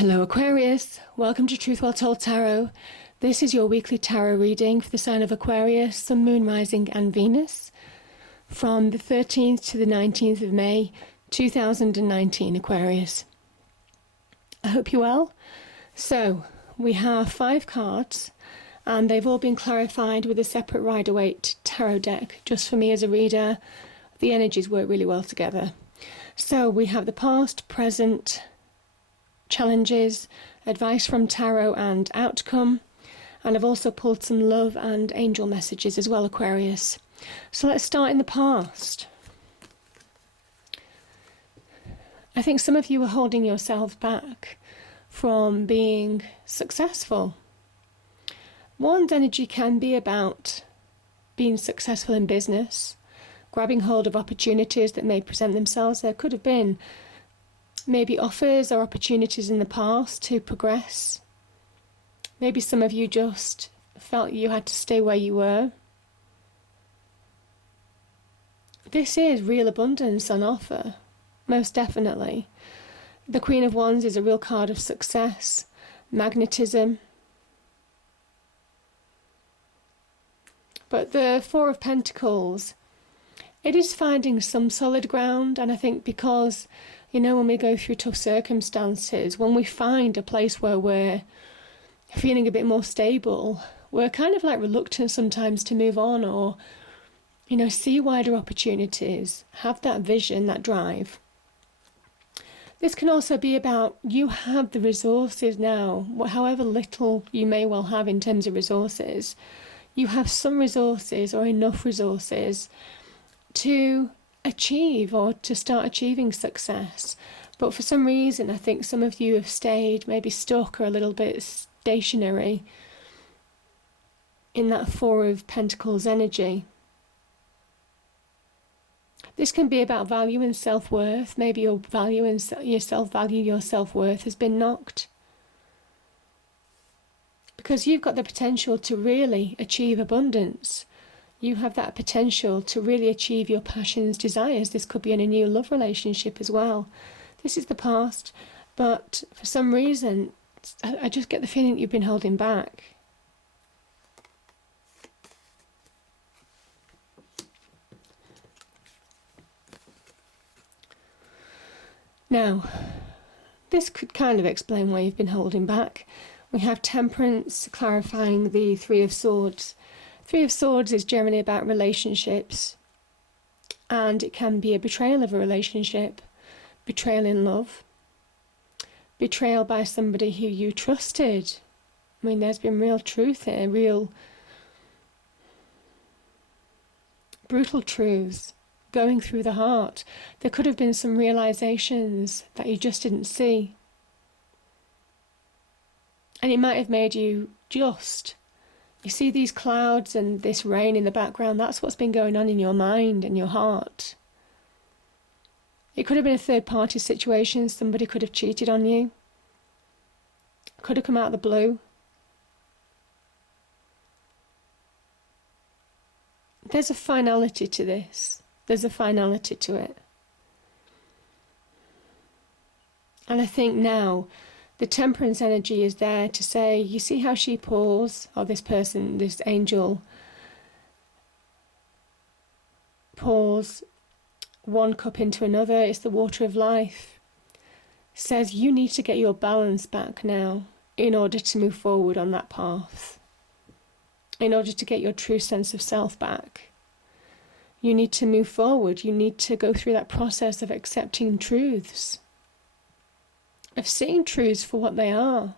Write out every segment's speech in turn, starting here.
Hello Aquarius, welcome to Truth Well Told Tarot. This is your weekly tarot reading for the sign of Aquarius, Sun, Moon, Rising and Venus from the 13th to the 19th of May 2019 Aquarius. I hope you're well. So we have 5 cards and they've all been clarified with a separate Rider-Waite tarot deck. Just for me as a reader, the energies work really well together. So we have the past, present, challenges, advice from tarot and outcome, and I've also pulled some love and angel messages as well, Aquarius. So let's start in the past. I think some of you are holding yourselves back from being successful. One's energy can be about being successful in business, grabbing hold of opportunities that may present themselves. There could have been maybe offers or opportunities in the past to progress. Maybe some of you just felt you had to stay where you were. This is real abundance on offer, most definitely. The Queen of Wands is a real card of success, magnetism. But the Four of Pentacles, it is finding some solid ground, and I think because, you know, when we go through tough circumstances, when we find a place where we're feeling a bit more stable, we're kind of like reluctant sometimes to move on or, you know, see wider opportunities, have that vision, that drive. This can also be about you have the resources now, however little you may well have in terms of resources, you have some resources or enough resources to achieve or to start achieving success. But for some reason, I think some of you have stayed maybe stuck or a little bit stationary in that Four of Pentacles energy. This can be about value and self-worth. Maybe your value and your self-value, your self-worth has been knocked. Because you've got the potential to really achieve abundance. You have that potential to really achieve your passions, desires. This could be in a new love relationship as well. This is the past, but for some reason, I just get the feeling that you've been holding back. Now, this could kind of explain why you've been holding back. We have Temperance clarifying the Three of Swords. Three of Swords is generally about relationships, and it can be a betrayal of a relationship, betrayal in love, betrayal by somebody who you trusted. I mean, there's been real truth here, real brutal truths going through the heart. There could have been some realizations that you just didn't see. And it might have made you just, you see these clouds and this rain in the background, that's what's been going on in your mind and your heart. It could have been a third-party situation, somebody could have cheated on you. Could have come out of the blue. There's a finality to this. There's a finality to it. And I think now, the Temperance energy is there to say, you see how she pours, or this person, this angel, pours one cup into another. It's the water of life. Says you need to get your balance back now in order to move forward on that path. In order to get your true sense of self back. You need to move forward. You need to go through that process of accepting truths. Of seeing truths for what they are.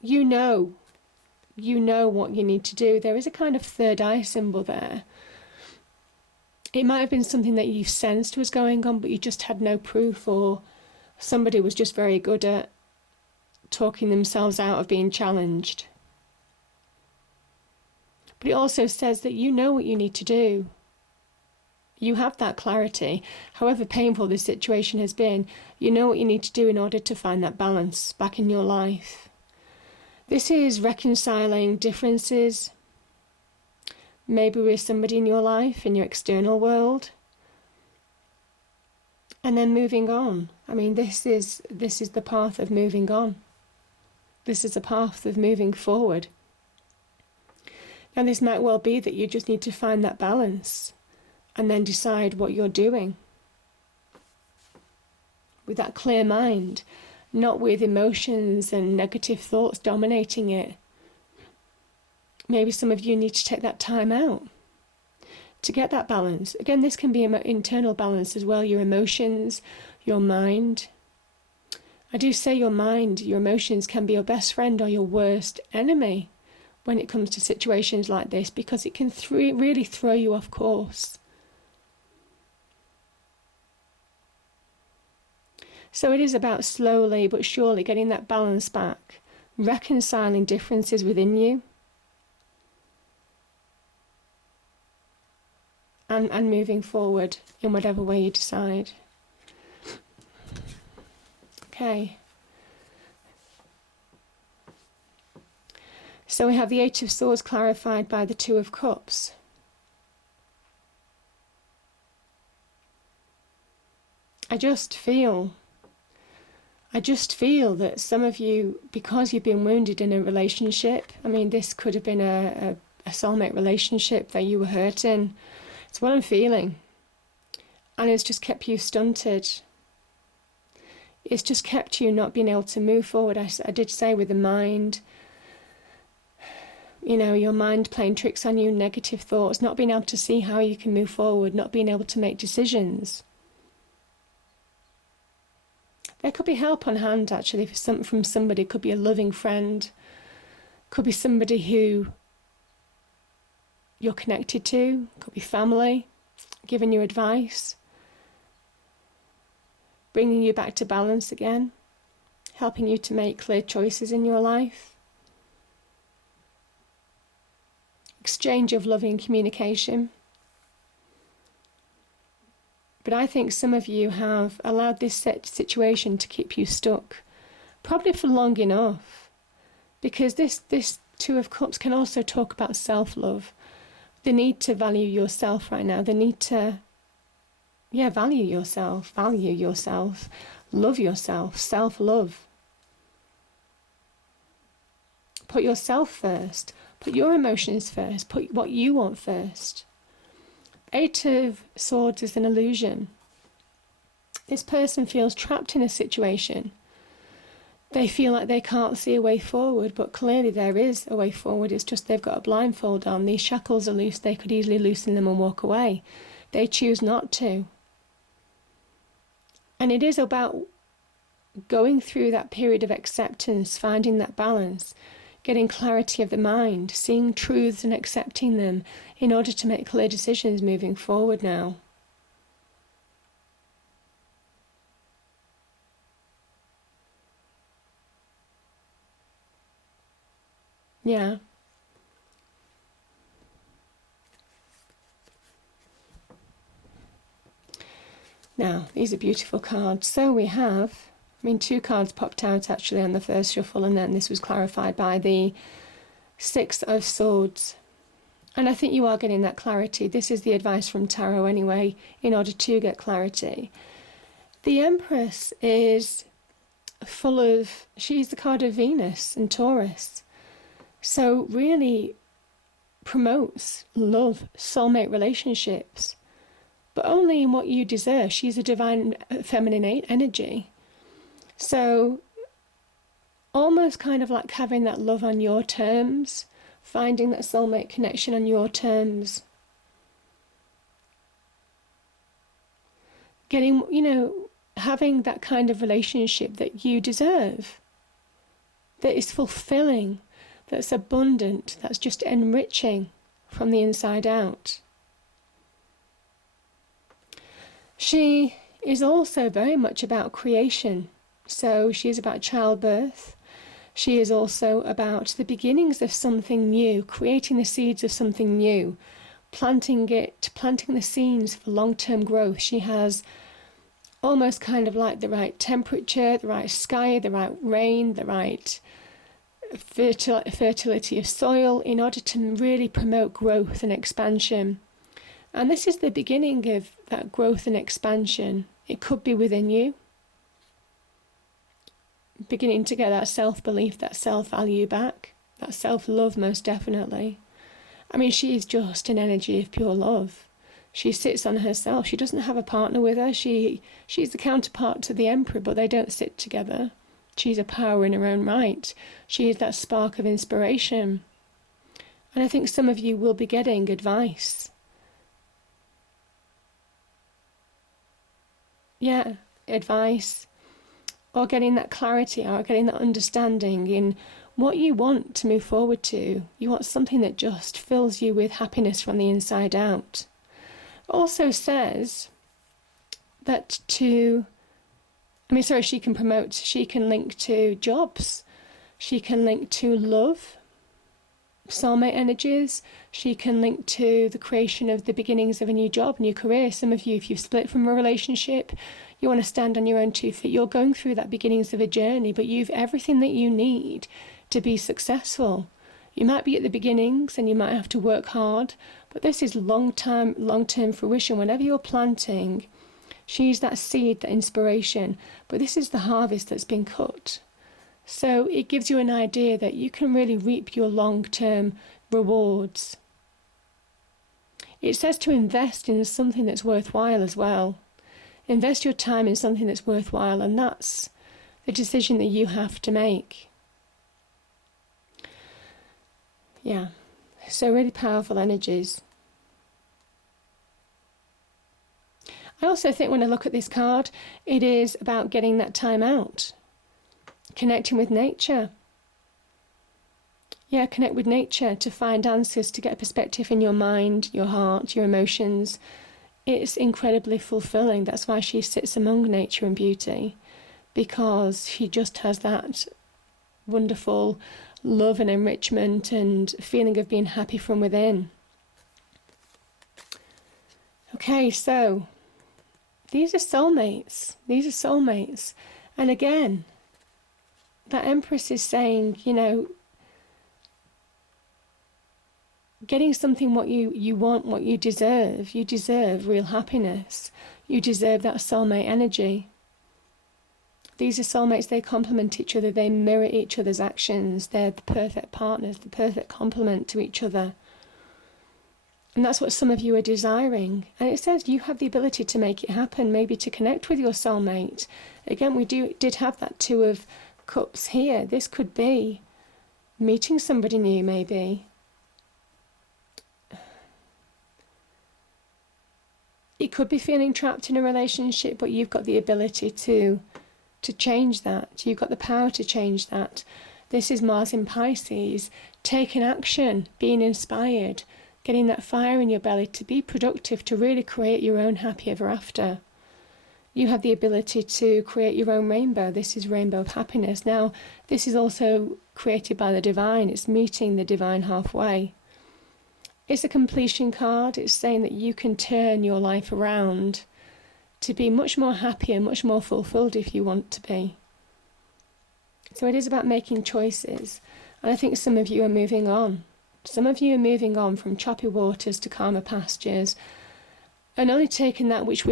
You know what you need to do. There is a kind of third eye symbol there. It might have been something that you sensed was going on, but you just had no proof, or somebody was just very good at talking themselves out of being challenged. But it also says that you know what you need to do. You have that clarity. However painful this situation has been, you know what you need to do in order to find that balance back in your life. This is reconciling differences, maybe with somebody in your life, in your external world. and then moving on. I mean, this is the path of moving on. This is a path of moving forward. And this might well be that you just need to find that balance and then decide what you're doing with that clear mind, not with emotions and negative thoughts dominating it. Maybe some of you need to take that time out to get that balance. Again, this can be internal balance as well, your emotions, your mind. I do say your mind, your emotions can be your best friend or your worst enemy when it comes to situations like this, because it can really throw you off course. So it is about slowly but surely getting that balance back, reconciling differences within you, and moving forward in whatever way you decide. Okay. So we have the Eight of Swords clarified by the Two of Cups. I just feel that some of you, because you've been wounded in a relationship, I mean, this could have been a soulmate relationship that you were hurt in. It's what I'm feeling. And it's just kept you stunted. It's just kept you not being able to move forward. I did say with the mind, you know, your mind playing tricks on you, negative thoughts, not being able to see how you can move forward, not being able to make decisions. There could be help on hand, actually, from somebody. It could be a loving friend. Could be somebody who you're connected to. Could be family, giving you advice, bringing you back to balance again, helping you to make clear choices in your life. Exchange of loving communication. But I think some of you have allowed this situation to keep you stuck, probably for long enough, because this Two of Cups can also talk about self-love, the need to value yourself right now, the need to, value yourself, love yourself, self-love. Put yourself first, put your emotions first, put what you want first. Eight of Swords is an illusion. This person feels trapped in a situation. They feel like they can't see a way forward, but clearly there is a way forward. It's just they've got a blindfold on. These shackles are loose. They could easily loosen them and walk away. They choose not to. And it is about going through that period of acceptance, finding that balance, getting clarity of the mind, seeing truths and accepting them in order to make clear decisions moving forward now. Yeah. Now, these are beautiful cards. So we have, two cards popped out actually on the first shuffle, and then this was clarified by the Six of Swords. And I think you are getting that clarity. This is the advice from Tarot anyway, in order to get clarity. The Empress is full of, she's the card of Venus and Taurus. So really promotes love, soulmate relationships, but only in what you deserve. She's a divine feminine energy. So almost kind of like having that love on your terms, finding that soulmate connection on your terms. Getting, having that kind of relationship that you deserve, that is fulfilling, that's abundant, that's just enriching from the inside out. She is also very much about creation. So she is about childbirth. She is also about the beginnings of something new, creating the seeds of something new, planting the seeds for long-term growth. She has almost kind of like the right temperature, the right sky, the right rain, the right fertility of soil in order to really promote growth and expansion. And this is the beginning of that growth and expansion It could be within you, beginning to get that self-belief, that self-value back, that self-love most definitely. I mean, she is just an energy of pure love. She sits on herself. She doesn't have a partner with her. She's the counterpart to the Emperor, but they don't sit together. She's a power in her own right. She is that spark of inspiration. And I think some of you will be getting advice. Yeah, advice. Or getting that clarity, or getting that understanding in what you want to move forward to. You want something that just fills you with happiness from the inside out. Also says that she can link to jobs. She can link to love, soulmate energies. She can link to the creation of the beginnings of a new job, new career. Some of you, if you've split from a relationship, you want to stand on your own 2 feet. You're going through that beginnings of a journey, but you've everything that you need to be successful. You might be at the beginnings and you might have to work hard, but this is long-term fruition. Whenever you're planting, she's that seed, that inspiration, but this is the harvest that's been cut. So it gives you an idea that you can really reap your long-term rewards. It says to invest in something that's worthwhile as well. Invest your time in something that's worthwhile, and that's the decision that you have to make. Yeah, so really powerful energies. I also think when I look at this card, it is about getting that time out. Connecting with nature. Yeah, connect with nature to find answers, to get a perspective in your mind, your heart, your emotions. It's incredibly fulfilling. That's why she sits among nature and beauty, because she just has that wonderful love and enrichment and feeling of being happy from within. Okay, so these are soulmates. These are soulmates. And again, that Empress is saying, getting something what you want, what you deserve. You deserve real happiness. You deserve that soulmate energy. These are soulmates. They complement each other. They mirror each other's actions. They're the perfect partners, the perfect complement to each other. And that's what some of you are desiring. And it says you have the ability to make it happen, maybe to connect with your soulmate. Again, we did have that 2 of Cups here. This could be meeting somebody new, maybe. It could be feeling trapped in a relationship, but you've got the ability to change that. You've got the power to change that. This is Mars in Pisces. Taking action, being inspired, getting that fire in your belly to be productive, to really create your own happy ever after. You have the ability to create your own rainbow. This is Rainbow of Happiness. Now, this is also created by the divine. It's meeting the divine halfway. It's a completion card. It's saying that you can turn your life around to be much more happy and much more fulfilled if you want to be. So it is about making choices. And I think some of you are moving on. Some of you are moving on from choppy waters to calmer pastures, and only taking that which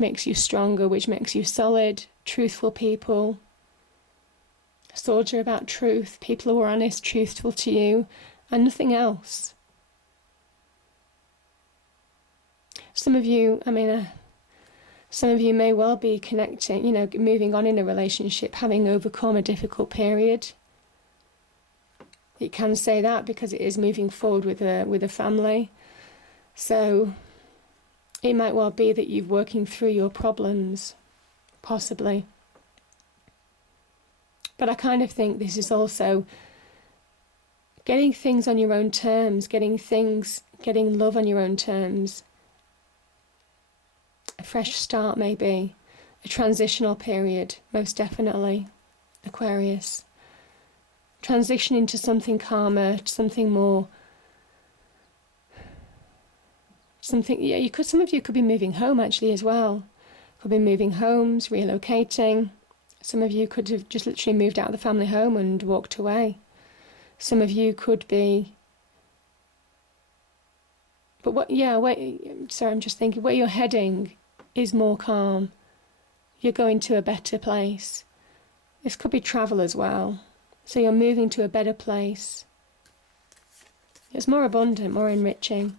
makes you stronger, which makes you solid, truthful people. Swords are about truth, people who are honest, truthful to you, and nothing else. Some of you may well be connecting, moving on in a relationship, having overcome a difficult period. It can say that because it is moving forward with a family. So it might well be that you're working through your problems, possibly. But I kind of think this is also getting things on your own terms, getting love on your own terms. A fresh start, maybe. A transitional period, most definitely. Aquarius. Transitioning to something calmer, to something more. Some of you could be moving home actually as well. Could be moving homes, relocating. Some of you could have just literally moved out of the family home and walked away. Some of you could be. But I'm just thinking where you're heading is more calm. you're going to a better place. This could be travel as well. So you're moving to a better place. It's more abundant, more enriching.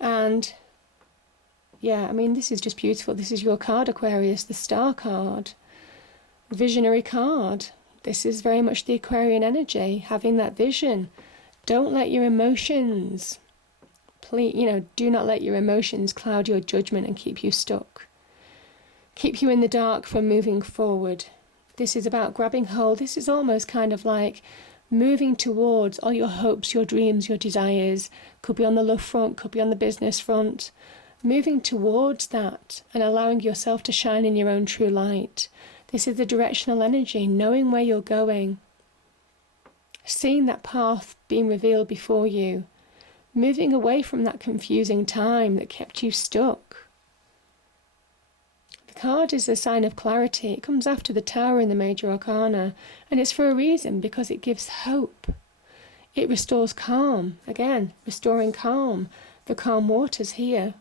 And yeah, I mean, this is just beautiful. This is your card, Aquarius, the Star card. Visionary card. This is very much the Aquarian energy, having that vision. Don't let your emotions, please, do not let your emotions cloud your judgment and keep you stuck. Keep you in the dark from moving forward. This is about grabbing hold. This is almost kind of like moving towards all your hopes, your dreams, your desires. Could be on the love front, could be on the business front. Moving towards that and allowing yourself to shine in your own true light. This is the directional energy, knowing where you're going. Seeing that path being revealed before you. Moving away from that confusing time that kept you stuck. The card is a sign of clarity. It comes after the Tower in the Major Arcana, and it's for a reason, because it gives hope. It restores calm. Again, restoring calm. The calm waters here.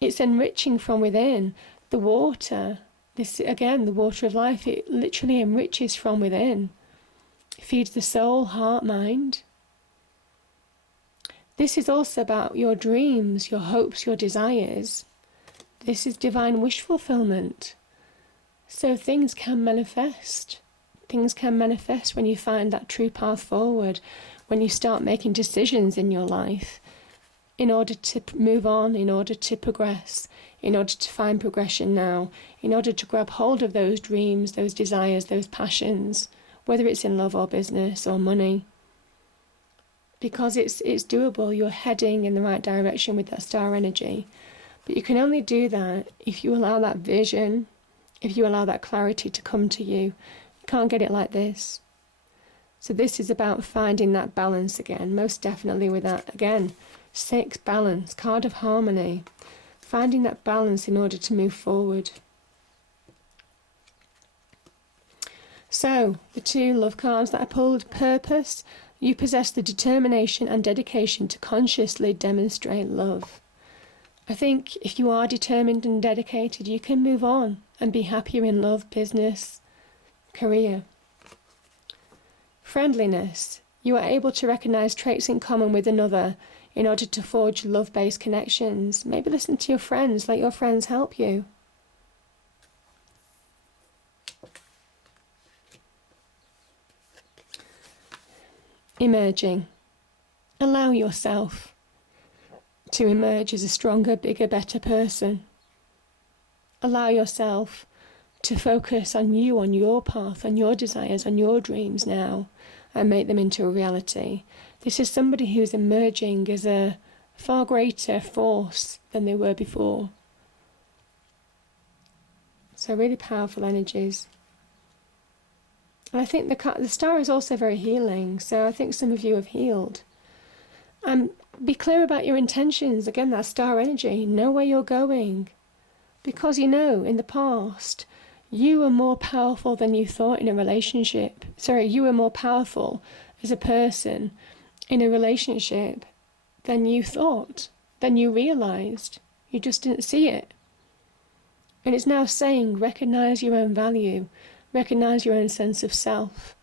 It's enriching from within. The water, this again, the water of life, it literally enriches from within. It feeds the soul, heart, mind. This is also about your dreams, your hopes, your desires. This is divine wish fulfillment. So things can manifest. Things can manifest when you find that true path forward, when you start making decisions in your life in order to move on, in order to progress, in order to find progression now, in order to grab hold of those dreams, those desires, those passions, whether it's in love or business or money. Because it's doable, you're heading in the right direction with that star energy. But you can only do that if you allow that vision, if you allow that clarity to come to you. You can't get it like this. So this is about finding that balance again, most definitely with that, again, 6, balance, card of harmony. Finding that balance in order to move forward. So, the 2 love cards that I pulled, purpose. You possess the determination and dedication to consciously demonstrate love. I think if you are determined and dedicated, you can move on and be happier in love, business, career. Friendliness. You are able to recognise traits in common with another in order to forge love-based connections. Maybe listen to your friends, let your friends help you. Emerging. Allow yourself to emerge as a stronger, bigger, better person. Allow yourself to focus on you, on your path, on your desires, on your dreams now, and make them into a reality. This is somebody who's emerging as a far greater force than they were before. So really powerful energies. And I think the star is also very healing, so I think some of you have healed. Be clear about your intentions. Again, that star energy. Know where you're going. Because in the past, you were more powerful than you thought in a relationship. You were more powerful as a person in a relationship than you thought, than you realised. You just didn't see it. And it's now saying, recognise your own value, recognise your own sense of self,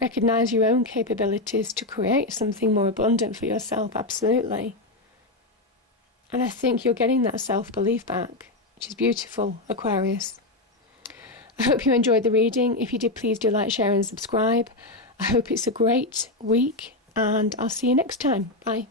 recognise your own capabilities to create something more abundant for yourself, absolutely. And I think you're getting that self-belief back, which is beautiful, Aquarius. I hope you enjoyed the reading. If you did, please do like, share and subscribe. I hope it's a great week, and I'll see you next time. Bye.